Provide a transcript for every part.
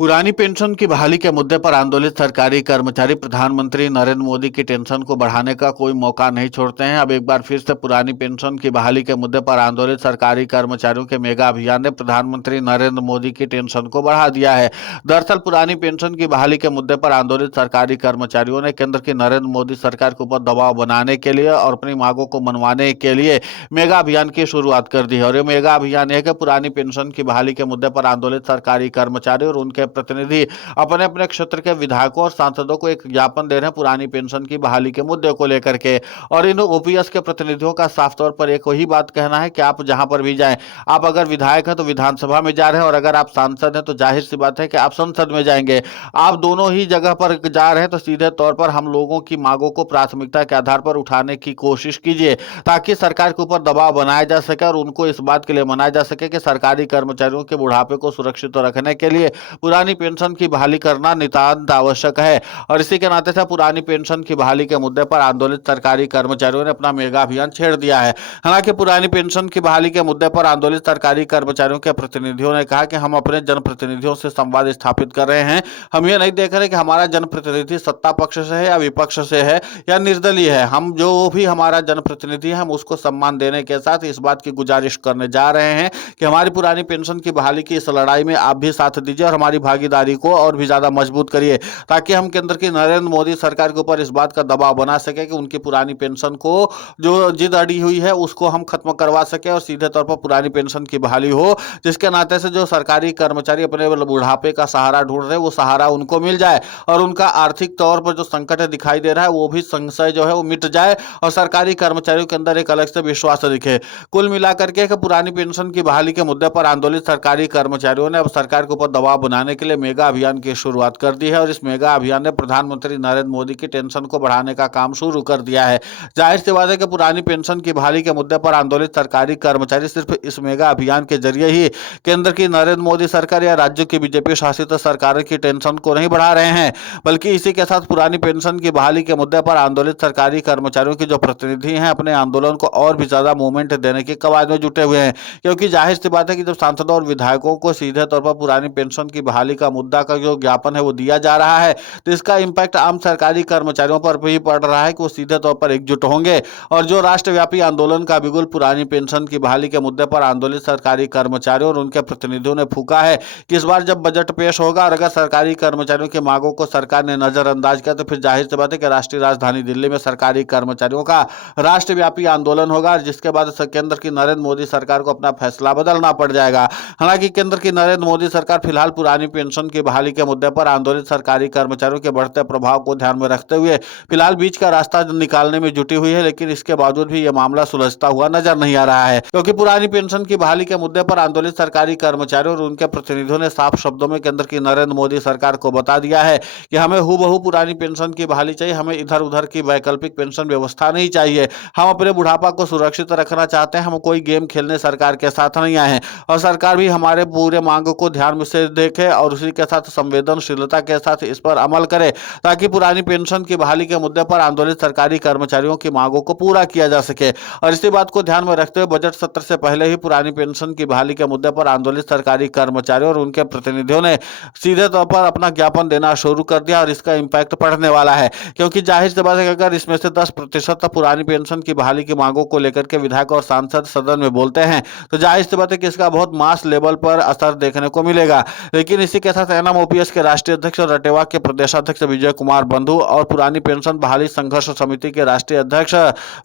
पुरानी पेंशन की बहाली के मुद्दे पर आंदोलित सरकारी कर्मचारी प्रधानमंत्री नरेंद्र मोदी की टेंशन को बढ़ाने का कोई मौका नहीं छोड़ते हैं। अब एक बार फिर से पुरानी पेंशन की बहाली के मुद्दे पर आंदोलित सरकारी कर्मचारियों के मेगा अभियान ने प्रधानमंत्री नरेंद्र मोदी की टेंशन को बढ़ा दिया है। दरअसल पुरानी पेंशन की बहाली के मुद्दे पर आंदोलित सरकारी कर्मचारियों ने केंद्र की नरेंद्र मोदी सरकार के ऊपर दबाव बनाने के लिए और अपनी मांगों को मनवाने के लिए मेगा अभियान की शुरुआत कर दी है। और ये मेगा अभियान है कि पुरानी पेंशन की बहाली के मुद्दे पर आंदोलित सरकारी कर्मचारी और उनके प्रतिनिधि अपने अपने क्षेत्र के विधायकों और सांसदों को एक ज्ञापन दे रहे हैं पुरानी पेंशन की बहाली के मुद्दे को लेकर के। और इन ओपीएस के प्रतिनिधियों का साफ तौर पर एक वही बात कहना है कि आप जहां पर भी जाएं, आप अगर विधायक हैं तो विधानसभा में जा रहे हैं, और अगर आप सांसद हैं तो जाहिर सी बात है कि आप संसद में जाएंगे। आप दोनों ही जगह पर जा रहे हैं तो सीधे तौर पर हम लोगों की मांगों को प्राथमिकता के आधार पर उठाने की कोशिश कीजिए, ताकि सरकार के ऊपर दबाव बनाया जा सके और उनको इस बात के लिए मनाया जा सके कि सरकारी कर्मचारियों के बुढ़ापे को सुरक्षित रखने के लिए पुरानी पेंशन की बहाली करना नितांत आवश्यक है। और इसी के नाते से पुरानी पेंशन की बहाली के मुद्दे पर आंदोलित सरकारी कर्मचारियों ने अपना मेगा अभियान छेड़ दिया है। हालांकि पुरानी पेंशन की बहाली के मुद्दे पर आंदोलित सरकारी कर्मचारियों के प्रतिनिधियों ने कहा कि हम अपने जनप्रतिनिधियों से संवाद स्थापित कर रहे हैं। हम ये नहीं देख रहे कि हमारा जनप्रतिनिधि सत्ता पक्ष से है या विपक्ष से है या निर्दलीय है। हम जो भी हमारा जनप्रतिनिधि है हम उसको सम्मान देने के साथ इस बात की गुजारिश करने जा रहे हैं कि हमारी पुरानी पेंशन की बहाली की इस लड़ाई में आप भी साथ दीजिए और हमारी भागीदारी को और भी ज्यादा मजबूत करिए, ताकि हम केंद्र की नरेंद्र मोदी सरकार के ऊपर इस बात का दबाव बना सके कि उनकी पुरानी पेंशन को जो जिद अड़ी हुई है उसको हम खत्म करवा सके और सीधे तौर पर पुरानी पेंशन की बहाली हो, जिसके नाते से जो सरकारी कर्मचारी अपने बुढ़ापे का सहारा ढूंढ रहे हैं वो सहारा उनको मिल जाए और उनका आर्थिक तौर पर जो संकट दिखाई दे रहा है वो भी संशय जो है वो मिट जाए और सरकारी कर्मचारियों के अंदर एक अलग से विश्वास दिखे। कुल मिलाकर के पुरानी पेंशन की बहाली के मुद्दे पर आंदोलित सरकारी कर्मचारियों ने अब सरकार के ऊपर दबाव बनाने के लिए मेगा अभियान की शुरुआत कर दी है और इस मेगा अभियान ने प्रधानमंत्री नरेंद्र मोदी की टेंशन को बढ़ाने का काम शुरू कर दिया है। जाहिर सी बात है कि पुरानी पेंशन की बहाली के मुद्दे पर आंदोलित सरकारी कर्मचारी सिर्फ इस मेगा अभियान के जरिए ही केंद्र की नरेंद्र मोदी सरकार या राज्यों की बीजेपी शासित सरकारों की टेंशन को नहीं बढ़ा रहे हैं, बल्कि इसी के साथ पुरानी पेंशन की बहाली के मुद्दे पर आंदोलित सरकारी कर्मचारियों के जो प्रतिनिधि हैं अपने आंदोलन को और भी ज्यादा मूवमेंट देने की कवायद में जुटे हुए हैं। क्योंकि जाहिर सी बात है कि जब सांसदों और विधायकों को सीधे तौर पर पुरानी पेंशन की बहाली का मुद्दा का जो ज्ञापन है वो दिया जा रहा है, तो इसका इंपैक्ट आम सरकारी कर्मचारियों पर भी पड़ रहा है कि वो सीधे तौर पर एकजुट होंगे और जो राष्ट्रव्यापी आंदोलन का बिगुल पुरानी पेंशन की बहाली के मुद्दे पर आंदोलित सरकारी कर्मचारियों और उनके प्रतिनिधियों ने फूका है कि इस बार जब बजट पेश होगा और अगर सरकारी कर्मचारियों की मांगों को सरकार ने नजरअंदाज किया तो फिर जाहिर सी बात है कि राष्ट्रीय राजधानी दिल्ली में सरकारी कर्मचारियों का राष्ट्रव्यापी आंदोलन होगा, जिसके बाद केंद्र की नरेंद्र मोदी सरकार को अपना फैसला बदलना पड़ जाएगा। हालांकि केंद्र की नरेंद्र मोदी सरकार फिलहाल पुरानी पेंशन की बहाली के मुद्दे पर आंदोलित सरकारी कर्मचारियों के बढ़ते प्रभाव को ध्यान में रखते हुए फिलहाल बीच का रास्ता निकालने में जुटी हुई है, लेकिन इसके बावजूद भी यह मामला सुलझता हुआ नजर नहीं आ रहा है। क्योंकि पुरानी पेंशन की बहाली के मुद्दे पर आंदोलित सरकारी कर्मचारियों और उनके प्रतिनिधियों ने साफ शब्दों में केंद्र की नरेंद्र मोदी सरकार को बता दिया है कि हमें हूबहू पुरानी पेंशन की बहाली चाहिए, हमें इधर उधर की वैकल्पिक पेंशन व्यवस्था नहीं चाहिए। हम अपने बुढ़ापा को सुरक्षित रखना चाहते हैं, हम कोई गेम खेलने सरकार के साथ नहीं आए हैं और सरकार भी हमारे पूरे मांग को ध्यान में से देखे और उसी के साथ संवेदनशीलता के साथ इस पर अमल करे, ताकि पुरानी पेंशन की बहाली के मुद्दे पर आंदोलित सरकारी कर्मचारियों की मांगों को पूरा किया जा सके। और इसी बात को ध्यान में रखते हुए बजट सत्र से पहले ही पुरानी पेंशन की बहाली के मुद्दे पर आंदोलित सरकारी कर्मचारियों और उनके प्रतिनिधियों ने सीधे तौर पर अपना ज्ञापन देना शुरू कर दिया और इसका इंपैक्ट पड़ने वाला है। क्योंकि जाहिर सी बात है कि अगर इसमें से 10% पुरानी पेंशन की बहाली की मांगों को लेकर के विधायक और सांसद सदन में बोलते हैं तो जाहिर सी बात है कि इसका बहुत मास लेवल पर असर देखने को मिलेगा। लेकिन इसी के साथ एनएमओपीएस के राष्ट्रीय अध्यक्ष और रटेवा के प्रदेशाध्यक्ष विजय कुमार बंधु और पुरानी पेंशन बहाली संघर्ष समिति के राष्ट्रीय अध्यक्ष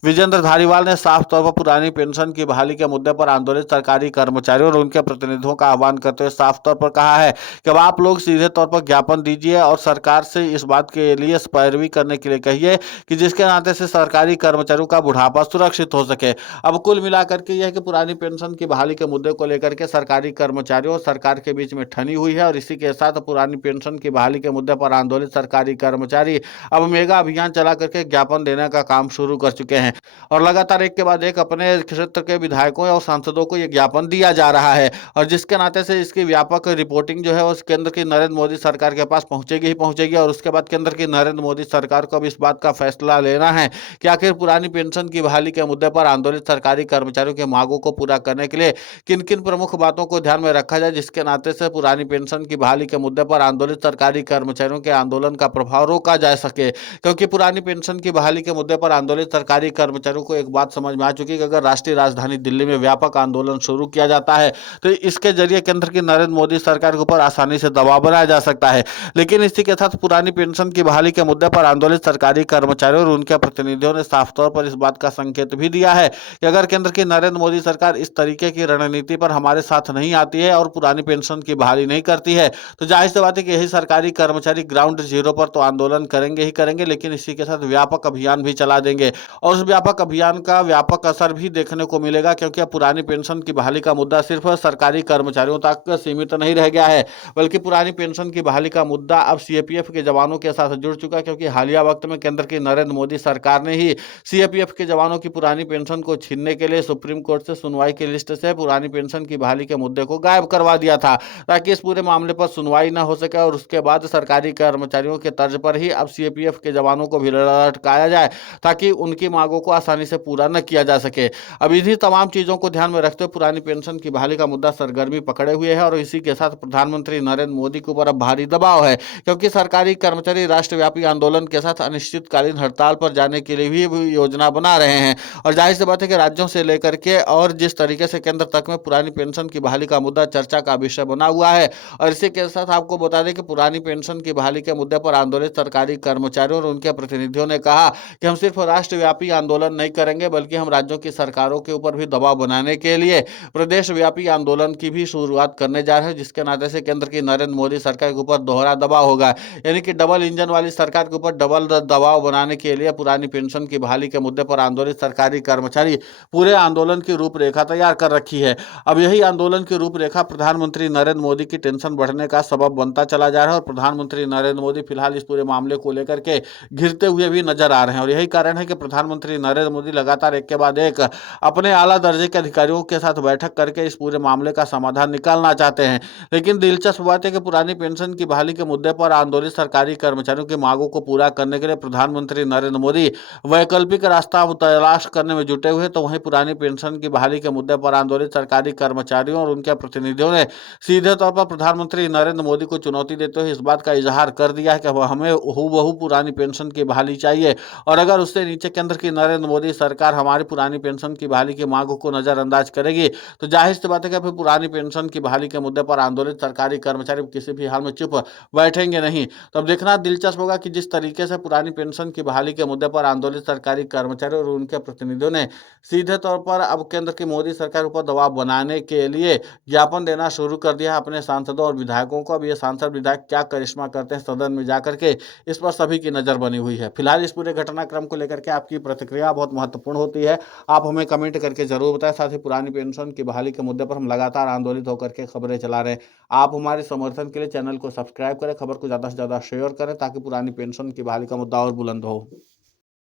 विजेंद्र धारीवाल ने साफ तौर पर पुरानी पेंशन की बहाली के मुद्दे पर आंदोलित सरकारी कर्मचारियों और उनके प्रतिनिधियों का आह्वान करते हुए साफ तौर पर कहा है कि अब आप लोग सीधे तौर पर ज्ञापन दीजिए और सरकार से इस बात के लिए पैरवी करने के लिए कहिए कि जिसके नाते से सरकारी कर्मचारियों का बुढ़ापा सुरक्षित हो सके। अब कुल मिलाकर के यह कि पुरानी पेंशन की बहाली के मुद्दे को लेकर के सरकारी कर्मचारियों और सरकार के बीच में ठनी हुई है और इसी के साथ पुरानी पेंशन की बहाली के मुद्दे पर आंदोलित सरकारी कर्मचारी अब मेगा अभियान चला करके ज्ञापन देने का काम शुरू कर चुके हैं और लगातार एक के बाद एक अपने क्षेत्र के विधायकों और सांसदों को यह ज्ञापन दिया जा रहा है और जिसके नाते से इसकी व्यापक रिपोर्टिंग जो है उस केंद्र की नरेंद्र मोदी सरकार के पास पहुंचेगी ही पहुंचेगी और उसके बाद केंद्र की नरेंद्र मोदी सरकार को अब इस बात का फैसला लेना है कि आखिर पुरानी पेंशन की बहाली के मुद्दे पर आंदोलित सरकारी कर्मचारियों की मांगों को पूरा करने के लिए किन किन प्रमुख बातों को ध्यान में रखा जाए, जिसके नाते से पुरानी पेंशन की बहाली के मुद्दे पर आंदोलित सरकारी कर्मचारियों के आंदोलन का प्रभाव रोका जा सके। क्योंकि पुरानी पेंशन की बहाली के मुद्दे पर आंदोलित सरकारी कर्मचारियों को एक बात समझ में आ चुकी है कि अगर राष्ट्रीय राजधानी दिल्ली में व्यापक आंदोलन शुरू किया जाता है तो इसके जरिए केंद्र की नरेंद्र मोदी सरकार के ऊपर आसानी से दबाव बनाया जा सकता है। लेकिन इसी के साथ पुरानी पेंशन की बहाली के मुद्दे पर आंदोलित सरकारी कर्मचारियों और उनके प्रतिनिधियों ने साफ तौर पर इस बात का संकेत भी दिया है कि अगर केंद्र की नरेंद्र मोदी सरकार इस तरीके की रणनीति पर हमारे साथ नहीं आती है और पुरानी पेंशन की बहाली नहीं करती है तो जाहिर सी बात है कि यही सरकारी कर्मचारी ग्राउंड जीरो पर तो आंदोलन करेंगे ही करेंगे, लेकिन इसी के साथ व्यापक अभियान भी चला देंगे और उस व्यापक अभियान का व्यापक असर भी देखने को मिलेगा। क्योंकि अब पुरानी पेंशन की बहाली का मुद्दा सिर्फ सरकारी कर्मचारियों तक सीमित नहीं रह गया है, बल्कि पुरानी पेंशन की बहाली का मुद्दा अब सीएपीएफ के जवानों के साथ जुड़ चुका है। क्योंकि हालिया वक्त में केंद्र की नरेंद्र मोदी सरकार ने ही सीएपीएफ के जवानों की पुरानी पेंशन को छीनने के लिए सुप्रीम कोर्ट से सुनवाई की लिस्ट से पुरानी पेंशन की बहाली के मुद्दे को गायब करवा दिया था, ताकि इस पूरे मामले पर सुनवाई न हो सके और उसके बाद सरकारी कर्मचारियों के तर्ज पर ही अब सीएपीएफ के जवानों को भी लटकाया जाए ताकि उनकी मांगों को आसानी से पूरा न किया जा सके। अब इन्हीं तमाम चीजों को ध्यान में रखते हुए पुरानी पेंशन की बहाली का मुद्दा सरगर्मी पकड़े हुए है और इसी के साथ प्रधानमंत्री नरेंद्र मोदी के ऊपर अब भारी दबाव है। क्योंकि सरकारी कर्मचारी राष्ट्रव्यापी आंदोलन के साथ अनिश्चितकालीन हड़ताल पर जाने के लिए भी योजना बना रहे हैं और जाहिर सी बात है कि राज्यों से लेकर के और जिस तरीके से केंद्र तक में पुरानी पेंशन की बहाली का मुद्दा चर्चा का विषय बना हुआ है। और इसी के साथ आपको बता दें कि पुरानी पेंशन की बहाली के मुद्दे पर आंदोलित सरकारी कर्मचारियों और उनके प्रतिनिधियों ने कहा कि हम सिर्फ राष्ट्रव्यापी आंदोलन नहीं करेंगे बल्कि हम राज्यों की सरकारों के ऊपर भी दबाव बनाने के लिए प्रदेश व्यापी आंदोलन की भी शुरुआत करने जा रहे हैं, जिसके नाते से केंद्र की नरेंद्र मोदी सरकार के ऊपर दोहरा दबाव होगा। यानी कि डबल इंजन वाली सरकार के ऊपर डबल दबाव बनाने के लिए पुरानी पेंशन की बहाली के मुद्दे पर आंदोलित सरकारी कर्मचारी पूरे आंदोलन की रूपरेखा तैयार कर रखी है। अब यही आंदोलन की रूपरेखा प्रधानमंत्री नरेंद्र मोदी की टेंशन बढ़ने का सबब बनता चला जा रहा है और प्रधानमंत्री नरेंद्र मोदी फिलहाल इस पूरे मामले को लेकर के घिरते हुए भी नजर आ रहे हैं। और यही कारण है कि प्रधानमंत्री नरेंद्र मोदी लगातार एक के बाद एक अपने आला दर्जे के अधिकारियों के साथ बैठक करके इस पूरे मामले का समाधान निकालना चाहते हैं। लेकिन दिलचस्प बात है कि पुरानी पेंशन की बहाली के मुद्दे पर आंदोलित सरकारी कर्मचारियों की मांगों को पूरा करने के लिए प्रधानमंत्री नरेंद्र मोदी वैकल्पिक रास्ता तलाश करने में जुटे हुए, तो वहीं पुरानी पेंशन की बहाली के मुद्दे पर आंदोलित सरकारी कर्मचारियों और उनके प्रतिनिधियों ने सीधे तौर पर प्रधानमंत्री नरेंद्र मोदी को चुनौती देते हुए इस बात का इजहार कर दिया है कि हमें हूबहू पुरानी पेंशन की बहाली चाहिए और अगर उससे नीचे केंद्र की नरेंद्र मोदी सरकार हमारी पुरानी पेंशन की बहाली की मांगों को नजरअंदाज करेगी तो जाहिर सी बात है कि फिर पुरानी पेंशन की बहाली के मुद्दे पर आंदोलित सरकारी कर्मचारी किसी भी हाल में चुप बैठेंगे नहीं। तो अब देखना दिलचस्प होगा कि जिस तरीके से पुरानी पेंशन की बहाली के मुद्दे पर आंदोलित सरकारी कर्मचारी और उनके प्रतिनिधियों ने सीधे तौर पर अब केंद्र की मोदी सरकार पर दबाव बनाने के लिए ज्ञापन देना शुरू कर दिया है अपने सांसदों और विधायकों को। अब ये सांसद विधायक क्या करिश्मा करते हैं सदन में जाकर के, इस पर सभी की नजर बनी हुई है। फिलहाल इस पूरे घटनाक्रम को लेकर के आपकी प्रतिक्रिया बहुत महत्वपूर्ण होती है, आप हमें कमेंट करके जरूर बताएं। साथ ही पुरानी पेंशन की बहाली के मुद्दे पर हम लगातार आंदोलित होकर के खबरें चला रहे हैं। आप हमारे समर्थन के लिए चैनल को सब्सक्राइब करें, खबर को ज्यादा से ज्यादा शेयर करें ताकि पुरानी पेंशन की बहाली का मुद्दा और बुलंद हो।